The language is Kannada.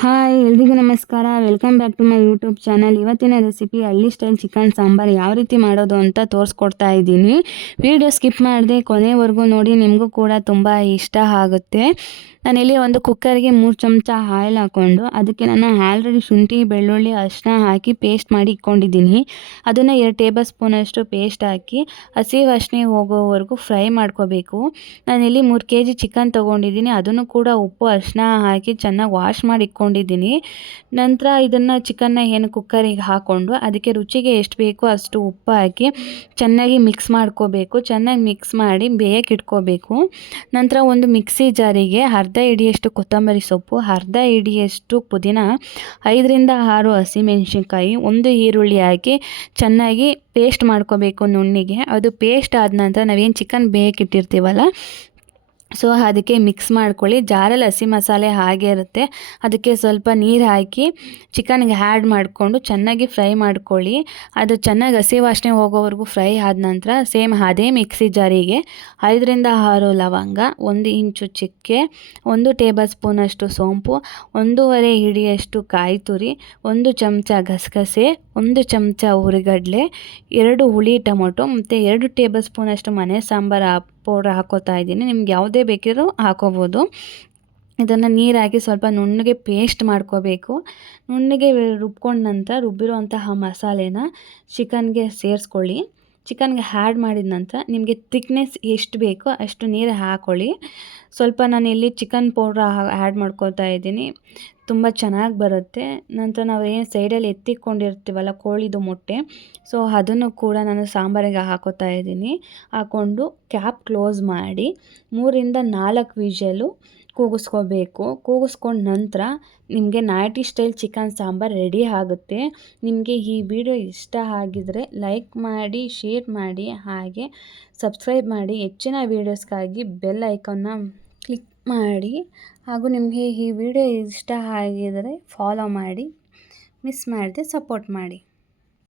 ಹಾಯ್ ಎಲ್ರಿಗೂ ನಮಸ್ಕಾರ. Welcome back to my YouTube channel. ಇವತ್ತಿನ ರೆಸಿಪಿ ಹಳ್ಳಿ ಸ್ಟೈಲ್ ಚಿಕನ್ ಸಾಂಬಾರು ಯಾವ ರೀತಿ ಮಾಡೋದು ಅಂತ ತೋರಿಸ್ಕೊಡ್ತಾ ಇದ್ದೀನಿ. ವಿಡಿಯೋ ಸ್ಕಿಪ್ ಮಾಡದೆ ಕೊನೆವರೆಗೂ ನೋಡಿ, ನಿಮಗೂ ಕೂಡ ತುಂಬ ಇಷ್ಟ ಆಗುತ್ತೆ. ನಾನಿಲ್ಲಿ ಒಂದು ಕುಕ್ಕರ್ಗೆ 3 ಚಮಚ ಆಯಿಲ್ ಹಾಕ್ಕೊಂಡು ಅದಕ್ಕೆ ನಾನು ಆಲ್ರೆಡಿ ಶುಂಠಿ ಬೆಳ್ಳುಳ್ಳಿ ಅರಿಶಿನ ಹಾಕಿ ಪೇಸ್ಟ್ ಮಾಡಿ ಇಟ್ಕೊಂಡಿದ್ದೀನಿ. ಅದನ್ನು 2 ಟೇಬಲ್ ಸ್ಪೂನಷ್ಟು ಪೇಸ್ಟ್ ಹಾಕಿ ಹಸಿ ವಾಸನೆ ಹೋಗೋವರೆಗೂ ಫ್ರೈ ಮಾಡ್ಕೋಬೇಕು. ನಾನಿಲ್ಲಿ 3 kg ಚಿಕನ್ ತೊಗೊಂಡಿದ್ದೀನಿ. ಅದನ್ನು ಕೂಡ ಉಪ್ಪು ಅರಿಶಿನ ಹಾಕಿ ಚೆನ್ನಾಗಿ ವಾಶ್ ಮಾಡಿ ಇಟ್ಕೊಂಡಿದ್ದೀನಿ. ನಂತರ ಇದನ್ನು ಚಿಕನ್ನ ಏನು ಕುಕ್ಕರಿಗೆ ಹಾಕ್ಕೊಂಡು ಅದಕ್ಕೆ ರುಚಿಗೆ ಎಷ್ಟು ಬೇಕೋ ಅಷ್ಟು ಉಪ್ಪು ಹಾಕಿ ಚೆನ್ನಾಗಿ ಮಿಕ್ಸ್ ಮಾಡ್ಕೋಬೇಕು. ಚೆನ್ನಾಗಿ ಮಿಕ್ಸ್ ಮಾಡಿ ಬೇಯಕ್ಕೆ ಇಟ್ಕೋಬೇಕು. ನಂತರ ಒಂದು ಮಿಕ್ಸಿ ಜಾರಿಗೆ ಅರ್ಧ ಹಿಡಿಯಷ್ಟು ಕೊತ್ತಂಬರಿ ಸೊಪ್ಪು, ಅರ್ಧ ಹಿಡಿಯಷ್ಟು ಪುದೀನ, 5ರಿಂದ 6 ಹಸಿಮೆಣಸಿನ್ಕಾಯಿ, 1 ಈರುಳ್ಳಿ ಹಾಕಿ ಚೆನ್ನಾಗಿ ಪೇಸ್ಟ್ ಮಾಡ್ಕೋಬೇಕು ನುಣ್ಣಗೆ. ಅದು ಪೇಸ್ಟ್ ಆದ ನಂತರ ನಾವೇನು ಚಿಕನ್ ಬೇಯಕ್ಕಿಟ್ಟಿರ್ತೀವಲ್ಲ, ಸೊ ಅದಕ್ಕೆ ಮಿಕ್ಸ್ ಮಾಡ್ಕೊಳ್ಳಿ. ಜಾರಲ್ಲಿ ಹಸಿ ಮಸಾಲೆ ಹಾಗೆ ಇರುತ್ತೆ, ಅದಕ್ಕೆ ಸ್ವಲ್ಪ ನೀರು ಹಾಕಿ ಚಿಕನ್ಗೆ ಆ್ಯಡ್ ಮಾಡಿಕೊಂಡು ಚೆನ್ನಾಗಿ ಫ್ರೈ ಮಾಡ್ಕೊಳ್ಳಿ. ಅದು ಚೆನ್ನಾಗಿ ಹಸಿ ವಾಸನೆ ಹೋಗೋವರೆಗೂ ಫ್ರೈ ಆದ ನಂತರ ಸೇಮ್ ಅದೇ ಮಿಕ್ಸಿ ಜಾರಿಗೆ 5ರಿಂದ 6 ಲವಂಗ, 1 ಇಂಚು ಚಕ್ಕೆ, 1 ಟೇಬಲ್ ಸ್ಪೂನಷ್ಟು ಸೋಂಪು, 1.5 ಹಿಡಿಯಷ್ಟು ಕಾಯಿ ತುರಿ, 1 ಚಮಚ ಗಸಗಸೆ, 1 ಚಮಚ ಹುರಿಗಡಲೆ, 2 ಹುಳಿ ಟೊಮೊಟೊ ಮತ್ತು 2 ಟೇಬಲ್ ಸ್ಪೂನಷ್ಟು ಮನೆ ಸಾಂಬಾರು ಪೌಡ್ರ್ ಹಾಕೋತಾ ಇದ್ದೀನಿ. ನಿಮ್ಗೆ ಯಾವುದೇ ಬೇಕಿದ್ರೂ ಹಾಕೋಬೋದು. ಇದನ್ನು ನೀರು ಹಾಕಿ ಸ್ವಲ್ಪ ನುಣ್ಣಗೆ ಪೇಸ್ಟ್ ಮಾಡ್ಕೋಬೇಕು. ನುಣ್ಣಗೆ ರುಬ್ಕೊಂಡ ನಂತರ ರುಬ್ಬಿರುವಂತಹ ಮಸಾಲೆನ ಚಿಕನ್ಗೆ ಸೇರಿಸ್ಕೊಳ್ಳಿ. ಚಿಕನ್ಗೆ ಆ್ಯಡ್ ಮಾಡಿದ ನಂತರ ನಿಮಗೆ ಥಿಕ್ನೆಸ್ ಎಷ್ಟು ಬೇಕೋ ಅಷ್ಟು ನೀರು ಹಾಕ್ಕೊಳ್ಳಿ. ಸ್ವಲ್ಪ ನಾನಿಲ್ಲಿ ಚಿಕನ್ ಪೌಡ್ರ್ ಆ್ಯಡ್ ಮಾಡ್ಕೊತಾ ಇದ್ದೀನಿ, ತುಂಬ ಚೆನ್ನಾಗಿ ಬರುತ್ತೆ. ನಂತರ ನಾವು ಏನು ಸೈಡಲ್ಲಿ ಎತ್ತಿಕೊಂಡಿರ್ತೀವಲ್ಲ ಕೋಳಿದು ಮೊಟ್ಟೆ, ಸೊ ಅದನ್ನು ಕೂಡ ನಾನು ಸಾಂಬಾರಿಗೆ ಹಾಕೋತಾ ಇದ್ದೀನಿ. ಹಾಕ್ಕೊಂಡು ಕ್ಯಾಪ್ ಕ್ಲೋಸ್ ಮಾಡಿ 3ರಿಂದ 4 ವಿಷಲು ಕೂಗಿಸ್ಕೋಬೇಕು. ಕೂಗಿಸ್ಕೊಂಡ ನಂತರ ನಿಮಗೆ ನಾಟಿ ಸ್ಟೈಲ್ ಚಿಕನ್ ಸಾಂಬಾರು ರೆಡಿ ಆಗುತ್ತೆ. ನಿಮಗೆ ಈ ವಿಡಿಯೋ ಇಷ್ಟ ಆಗಿದರೆ ಲೈಕ್ ಮಾಡಿ, ಶೇರ್ ಮಾಡಿ, ಹಾಗೆ ಸಬ್ಸ್ಕ್ರೈಬ್ ಮಾಡಿ. ಹೆಚ್ಚಿನ ವೀಡಿಯೋಸ್ಗಾಗಿ ಬೆಲ್ ಐಕಾನ್ನ ಕ್ಲಿಕ್ ಮಾಡಿ. ಹಾಗೂ ನಿಮಗೆ ಈ ವಿಡಿಯೋ ಇಷ್ಟ ಆಗಿದರೆ ಫಾಲೋ ಮಾಡಿ, ಮಿಸ್ ಮಾಡದೆ ಸಪೋರ್ಟ್ ಮಾಡಿ.